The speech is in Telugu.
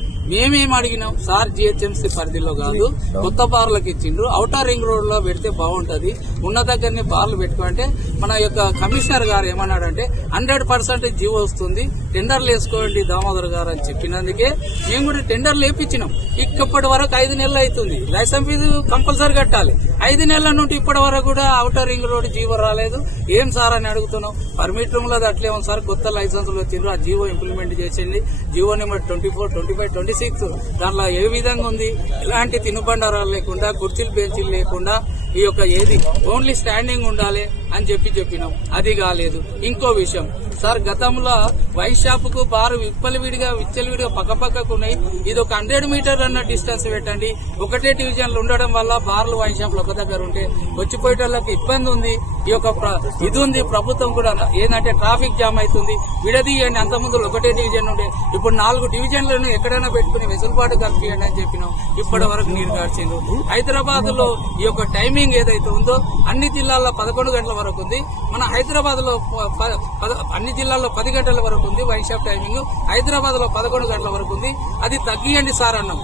you. మేమేం అడిగినాం? సార్ జిహెచ్ఎంసీ పరిధిలో కాదు కొత్త బార్లకు ఇచ్చిండ్రు. అవుటర్ రింగ్ రోడ్లో పెడితే బాగుంటది. ఉన్న దగ్గరనే బార్లు పెట్టుకుంటే మన యొక్క కమిషనర్ గారు ఏమన్నాడంటే హండ్రెడ్ పర్సెంట్ జీవో వస్తుంది టెండర్లు వేసుకోండి దామోదర్ గారు అని చెప్పినందుకే మేము కూడా టెండర్లు వేపించినాం. ఇప్పటి వరకు ఐదు నెలలు అవుతుంది. లైసెన్స్ ఫీజు కంపల్సరీ కట్టాలి. ఐదు నెలల నుండి ఇప్పటి వరకు కూడా అవుటర్ రింగ్ రోడ్ జీవో రాలేదు. ఏం సార్ అని అడుగుతున్నాం. పర్మిట్ రూమ్లో అట్లేమో సార్ కొత్త లైసెన్సులు వచ్చిండ్రు. ఆ జీవో ఇంప్లిమెంట్ చేసింది. GO number twenty four twenty five twenty six దాంట్లో ఏ విధంగా ఉంది? ఎలాంటి తినుబండారాలు లేకుండా కుర్చీలు బెంచీలు లేకుండా ఈ యొక్క ఏది ఓన్లీ స్టాండింగ్ ఉండాలి. అని చెప్పి చెప్పినాం. అది కాలేదు. ఇంకో విషయం. సార్ గతంలో వైన్ షాప్కు బారు విప్పలవిడిగా విచ్చలవిడిగా పక్కపక్కకు ఉన్నాయి ఇది ఒక హండ్రెడ్ మీటర్ అన్న డిస్టెన్స్ పెట్టండి. ఒకటే డివిజన్లు ఉండడం వల్ల బార్లు వైన్ షాప్లు ఒక దగ్గర ఉంటే వచ్చిపోయేటోళ్ళకి ఇబ్బంది ఉంది. ఈ యొక్క ఇది ఉంది. ప్రభుత్వం కూడా ఏంటంటే ట్రాఫిక్ జామ్ అవుతుంది. విడదీయండి. అంత ముందు ఒకటే డివిజన్ ఉండే. ఇప్పుడు నాలుగు డివిజన్లను ఎక్కడైనా పెట్టుకుని వెసులుబాటు కల్పియండి అని చెప్పినాం. ఇప్పటి వరకు నీరు గార్చింది హైదరాబాద్లో ఈ యొక్క టైమింగ్ ఏదైతే ఉందో అన్ని జిల్లాల్లో పదకొండు గంటల వరకు ఉంది. మన హైదరాబాద్లో ప- ప- అన్ని జిల్లాల్లో పది గంటల వరకు ఉంది వైన్ షాప్ టైమింగ్. హైదరాబాద్లో పదకొండు గంటల వరకు ఉంది. అది తగ్గియండి సార్ అన్నాం.